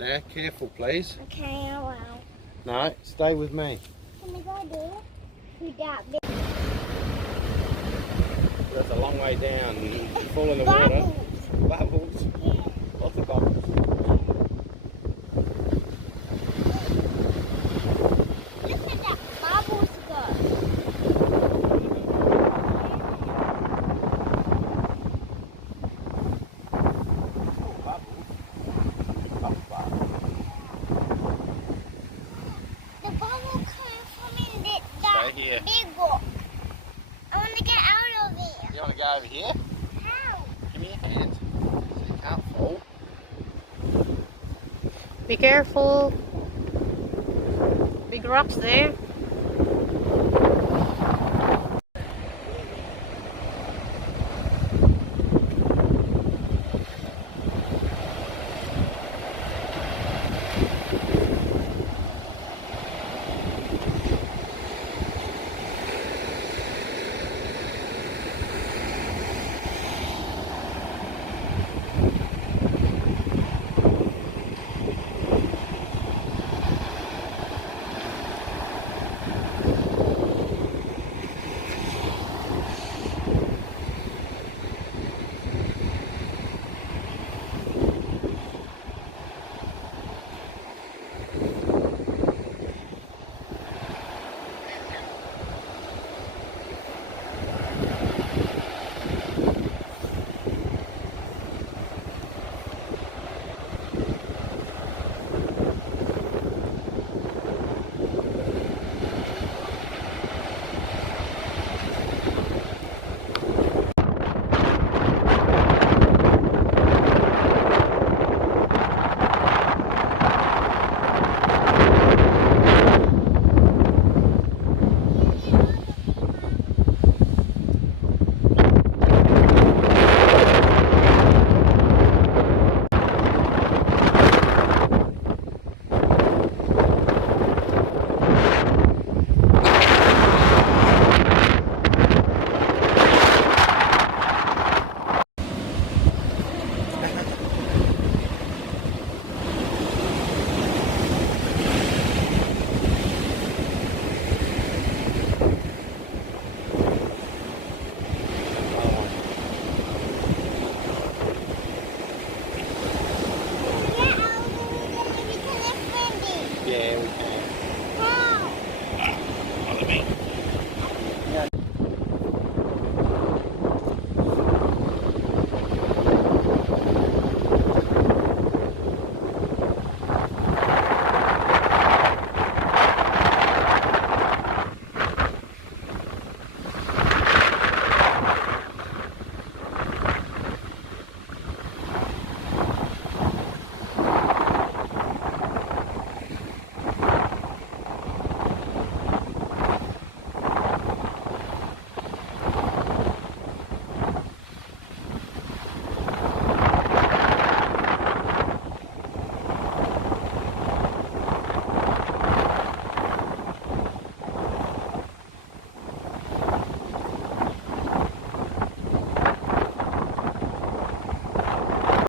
there. Careful, please. Okay, I will. No, stay with me. Can we go there? We got big That's a long way down. You fall in the water. Bubbles. yeah. Lots of bubbles. Look at that bubbles go. The bubble came from in that Stay here. big rock. I want to get out of here. You want to go over here? How? Give me your hand. So you can't fall. Be careful. Big rocks there.